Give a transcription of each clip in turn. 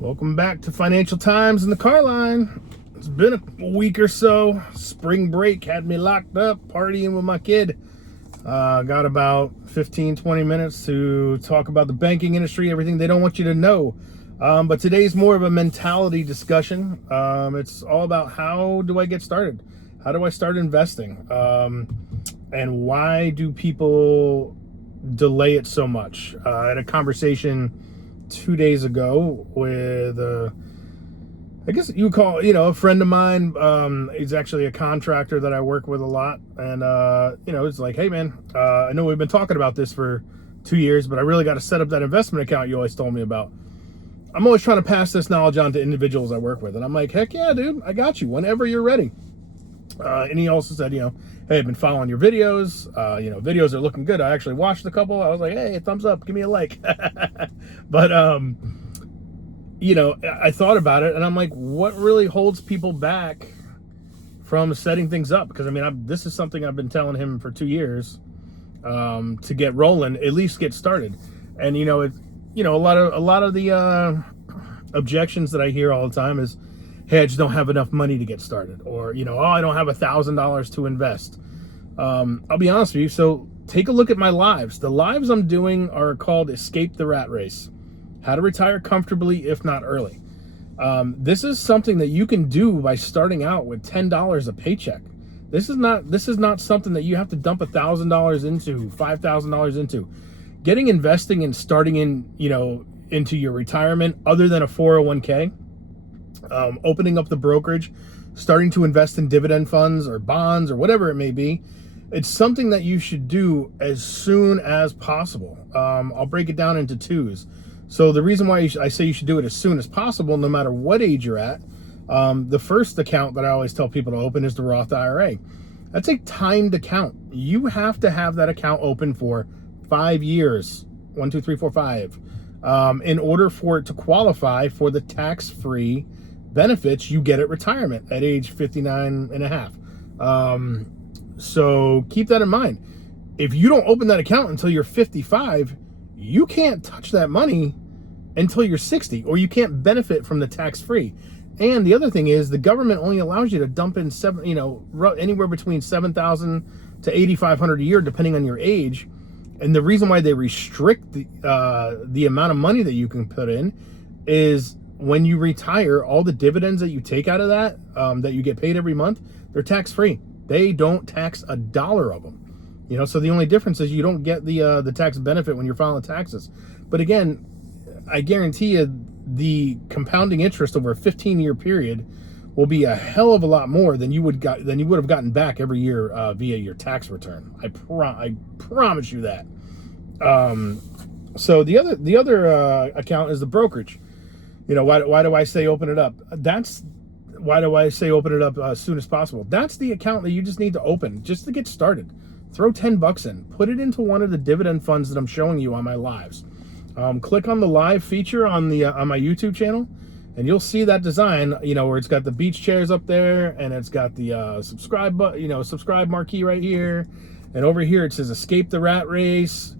Welcome back to Financial Times in the car line. It's been a week or so. Spring break had me locked up partying with my kid. Got about 15-20 minutes to talk about the banking industry, everything they don't want you to know. But today's more of a mentality discussion. It's all about how do I get started? How do I start investing? And why do people delay it so much? I had a conversation 2 days ago with I guess you would call, a friend of mine. He's actually a contractor that I work with a lot. And, it's like, hey, man, I know we've been talking about this for 2 years, but I really got to set up that investment account you always told me about. I'm always trying to pass this knowledge on to individuals I work with. And I'm like, heck yeah, dude, I got you whenever you're ready. And he also said, hey, I've been following your videos. Videos are looking good. I actually watched a couple. I was like, hey, thumbs up, give me a like. But, I thought about it and I'm like, what really holds people back from setting things up? Because this is something I've been telling him for 2 years, to get rolling, at least get started. And, a lot of the objections that I hear all the time is, hey, I just don't have enough money to get started. Or, I don't have $1,000 to invest. I'll be honest with you. So take a look at my lives. The lives I'm doing are called Escape the Rat Race. How to retire comfortably, if not early. This is something that you can do by starting out with $10 a paycheck. This is not something that you have to dump $1,000 into, $5,000 into. Getting investing and starting into your retirement, other than a 401k, opening up the brokerage, starting to invest in dividend funds or bonds or whatever it may be. It's something that you should do as soon as possible. I'll break it down into twos. So the reason why I say you should do it as soon as possible, no matter what age you're at, the first account that I always tell people to open is the Roth IRA. That's a timed account. You have to have that account open for 5 years, 1, 2, 3, 4, 5, in order for it to qualify for the tax-free benefits you get at retirement at age 59 and a half. So keep that in mind. If you don't open that account until you're 55, you can't touch that money until you're 60, or you can't benefit from the tax-free. And the other thing is, the government only allows you to dump in anywhere between $7,000 to $8,500 a year, depending on your age. And the reason why they restrict the amount of money that you can put in is when you retire, all the dividends that you take out of that, that you get paid every month, they're tax-free. They don't tax a dollar of them. So the only difference is you don't get the tax benefit when you're filing taxes. But again, I guarantee you the compounding interest over a 15-year period will be a hell of a lot more than you would have gotten back every year via your tax return. I promise you that. So the other account is the brokerage. Why do I say open it up? Why do I say open it up as soon as possible? That's the account that you just need to open just to get started. Throw $10 in, put it into one of the dividend funds that I'm showing you on my lives. Click on the live feature on my YouTube channel, and you'll see that design, where it's got the beach chairs up there, and it's got the subscribe marquee right here, and over here it says Escape the Rat Race.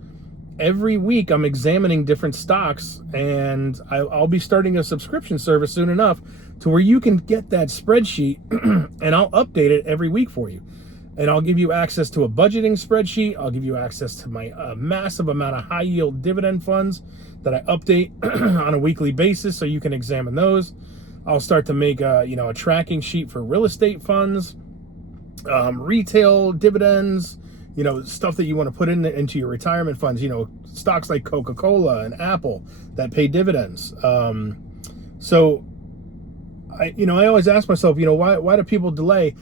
Every week I'm examining different stocks, and I'll be starting a subscription service soon enough to where you can get that spreadsheet, and I'll update it every week for you. And I'll give you access to a budgeting spreadsheet. I'll give you access to my massive amount of high yield dividend funds that I update on a weekly basis, so you can examine those. I'll start to make a tracking sheet for real estate funds, retail dividends, stuff that you want to put into your retirement funds, stocks like Coca-Cola and Apple that pay dividends. So I always ask myself, why do people delay?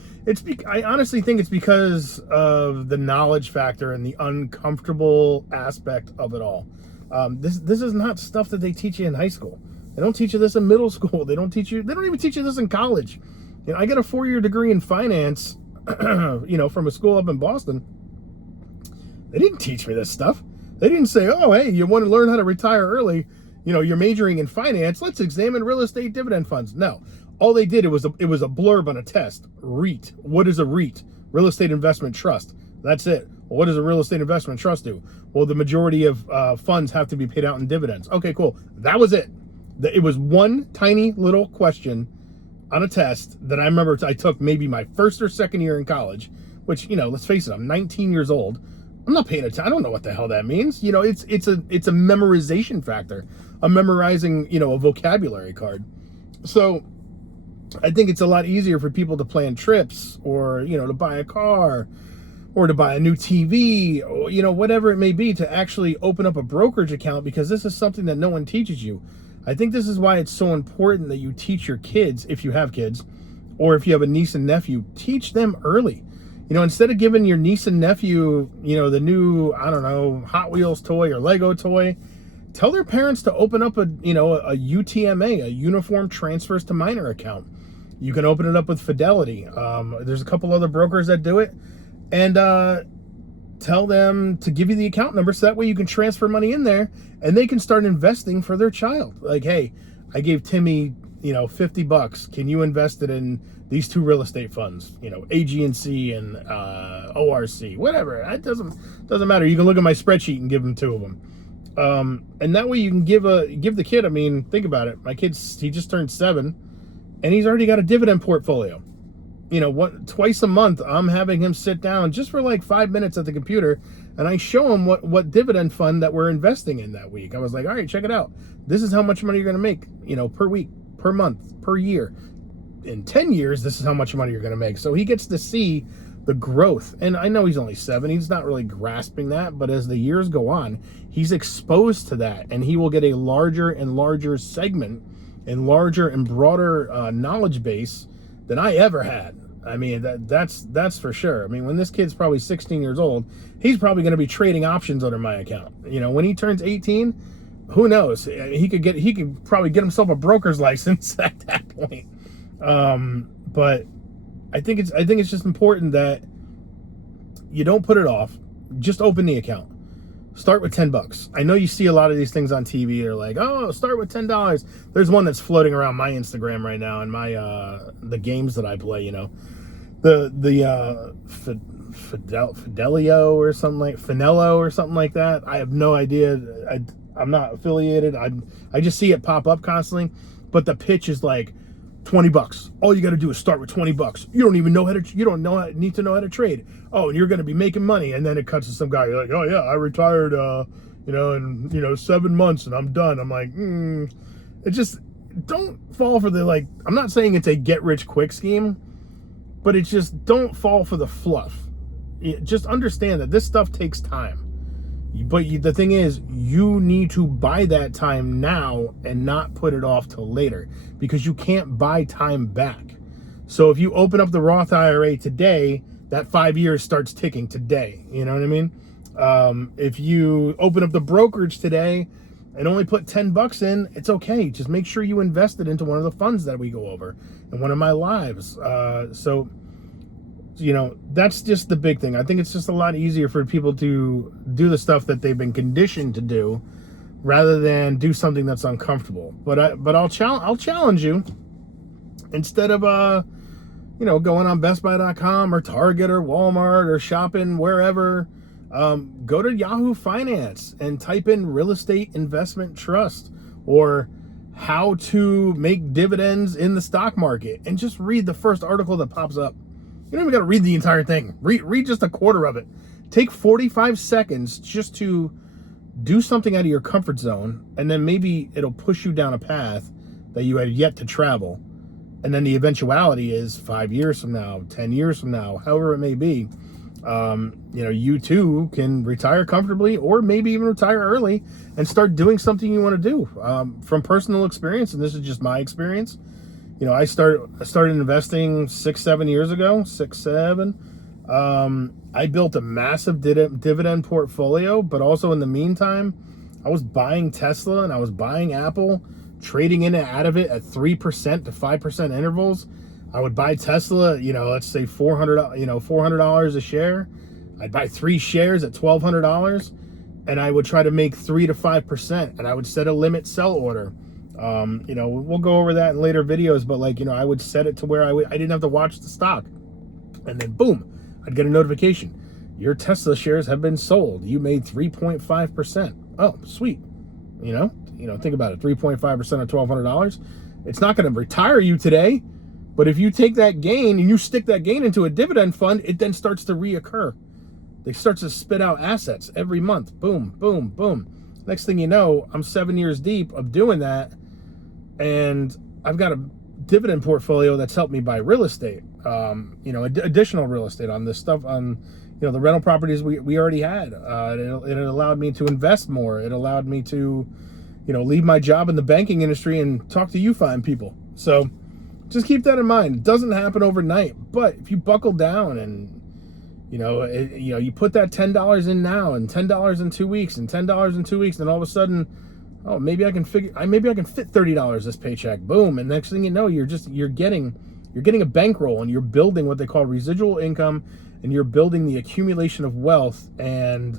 I honestly think it's because of the knowledge factor and the uncomfortable aspect of it all. This is not stuff that they teach you in high school. They don't teach you this in middle school. They don't even teach you this in college. I got a 4-year degree in finance, from a school up in Boston. They didn't teach me this stuff. They didn't say, oh, hey, you want to learn how to retire early? You're majoring in finance. Let's examine real estate dividend funds. No. All they did, it was a blurb on a test. REIT. What is a REIT? Real estate investment trust. That's it. Well, what does a real estate investment trust do? Well, the majority of funds have to be paid out in dividends. Okay, cool. That was it. It was one tiny little question on a test that I remember I took maybe my first or second year in college, which, let's face it, I'm 19 years old. I'm not paying attention. I don't know what the hell that means. It's a memorization factor. I'm memorizing, a vocabulary card. So I think it's a lot easier for people to plan trips or, to buy a car or to buy a new TV or, whatever it may be, to actually open up a brokerage account, because this is something that no one teaches you. I think this is why it's so important that you teach your kids, if you have kids, or if you have a niece and nephew, teach them early. Instead of giving your niece and nephew, the new, I don't know, Hot Wheels toy or Lego toy, tell their parents to open up a UTMA, a Uniform Transfers to Minor account. You can open it up with Fidelity. There's a couple other brokers that do it. And tell them to give you the account number so that way you can transfer money in there and they can start investing for their child. Like, hey, I gave Timmy, $50. Can you invest it in these two real estate funds, AG&C and ORC, whatever. It doesn't matter. You can look at my spreadsheet and give them two of them. And that way you can give the kid, I mean, think about it. My kid's, he just turned 7 and he's already got a dividend portfolio. Twice a month, I'm having him sit down just for like 5 minutes at the computer, and I show him what dividend fund that we're investing in that week. I was like, all right, check it out. This is how much money you're going to make, per week, per month, per year. In 10 years, this is how much money you're going to make. So he gets to see the growth. And I know he's only 7. He's not really grasping that. But as the years go on, he's exposed to that, and he will get a larger and larger segment and larger and broader knowledge base than I ever had. I mean, that's for sure. I mean, when this kid's probably 16 years old, he's probably going to be trading options under my account. When he turns 18, who knows? He could probably get himself a broker's license at that point. But I think it's just important that you don't put it off. Just open the account. Start with $10. I know you see a lot of these things on TV. They're like, oh, start with $10. There's one that's floating around my Instagram right now and my the games that I play. The Fidelio or something like Finello or something like that. I have no idea. I'm not affiliated. I just see it pop up constantly. But the pitch is like $20. All you got to do is start with $20. You don't even know need to know how to trade. Oh, and you're going to be making money. And then it cuts to some guy. You're like, oh yeah, I retired, in 7 months and I'm done. I'm like, it just, don't fall for the, I'm not saying it's a get rich quick scheme, but it's just, don't fall for the fluff. Just understand that this stuff takes time. But the thing is, you need to buy that time now and not put it off till later, because you can't buy time back. So if you open up the Roth IRA today, that 5 years starts ticking today. You know what I mean? If you open up the brokerage today and only put $10 in, it's okay. Just make sure you invest it into one of the funds that we go over in one of my lives. So that's just the big thing. I think it's just a lot easier for people to do the stuff that they've been conditioned to do rather than do something that's uncomfortable. But I'll challenge you, instead of going on bestbuy.com or Target or Walmart or shopping wherever, go to Yahoo Finance and type in real estate investment trust or how to make dividends in the stock market and just read the first article that pops up. You don't even got to read the entire thing. Read just a quarter of it. Take 45 seconds just to do something out of your comfort zone, and then maybe it'll push you down a path that you had yet to travel. And then the eventuality is 5 years from now, 10 years from now, however it may be, you too can retire comfortably, or maybe even retire early and start doing something you want to do. From personal experience, and this is just my experience, I started investing 6-7 years ago, 6-7. I built a massive dividend portfolio, but also in the meantime, I was buying Tesla and I was buying Apple, trading in and out of it at 3% to 5% intervals. I would buy Tesla, let's say $400 a share. I'd buy 3 shares at $1,200, and I would try to make 3 to 5%, and I would set a limit sell order. We'll go over that in later videos, but I would set it to where I didn't have to watch the stock, and then boom, I'd get a notification. Your Tesla shares have been sold. You made 3.5%. Oh, sweet. You know, think about it, 3.5% of $1,200. It's not going to retire you today, but if you take that gain and you stick that gain into a dividend fund, it then starts to reoccur. They start to spit out assets every month. Boom, boom, boom. Next thing you know, I'm 7 years deep of doing that, and I've got a dividend portfolio that's helped me buy real estate, you know, additional real estate on this stuff, on, you know, the rental properties we already had. It allowed me to invest more. It allowed me to, you know, leave my job in the banking industry and talk to you fine people. So just keep that in mind. It doesn't happen overnight, but if you buckle down and, you know, you put that $10 in now, and $10 in 2 weeks, and $10 in 2 weeks, and all of a sudden, oh, maybe I can fit $30 this paycheck. Boom, and next thing you know, you're getting a bankroll, and you're building what they call residual income, and you're building the accumulation of wealth and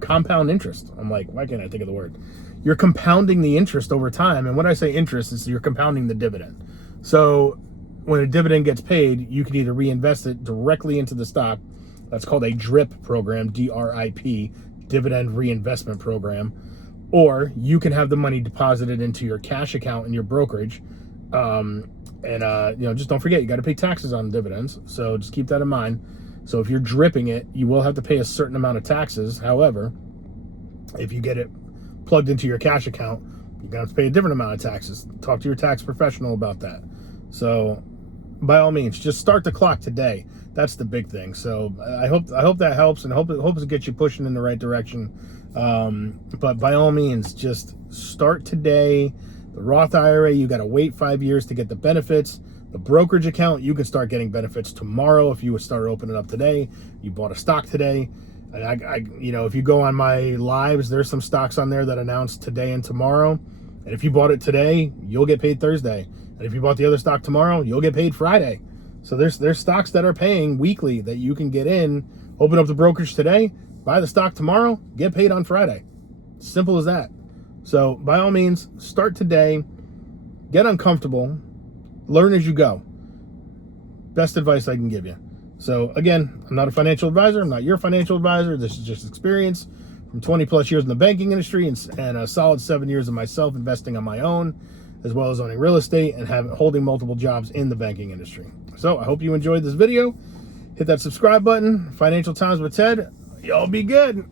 compound interest. I'm like, why can't I think of the word? You're compounding the interest over time, and when I say interest, is you're compounding the dividend. So when a dividend gets paid, you can either reinvest it directly into the stock. That's called a DRIP program, DRIP, dividend reinvestment program. Or you can have the money deposited into your cash account in your brokerage. You know, just don't forget, you got to pay taxes on dividends. So just keep that in mind. So if you're dripping it, you will have to pay a certain amount of taxes. However, if you get it plugged into your cash account, you're going to have to pay a different amount of taxes. Talk to your tax professional about that. So by all means, just start the clock today. That's the big thing. So I hope that helps, and hope it gets you pushing in the right direction. But by all means, just start today. The Roth IRA, you got to wait 5 years to get the benefits. The brokerage account, you can start getting benefits tomorrow if you would start opening up today. You bought a stock today. And you know, if you go on my lives, there's some stocks on there that announced today and tomorrow. And if you bought it today, you'll get paid Thursday. And if you bought the other stock tomorrow, you'll get paid Friday. So there's stocks that are paying weekly that you can get in, open up the brokerage today, buy the stock tomorrow, get paid on Friday. Simple as that. So by all means, start today, get uncomfortable, learn as you go. Best advice I can give you. So again, I'm not a financial advisor. I'm not your financial advisor. This is just experience from 20 plus years in the banking industry, and a solid 7 years of myself investing on my own, as well as owning real estate and holding multiple jobs in the banking industry. So I hope you enjoyed this video. Hit that subscribe button. Financial Times with Ted. Y'all be good.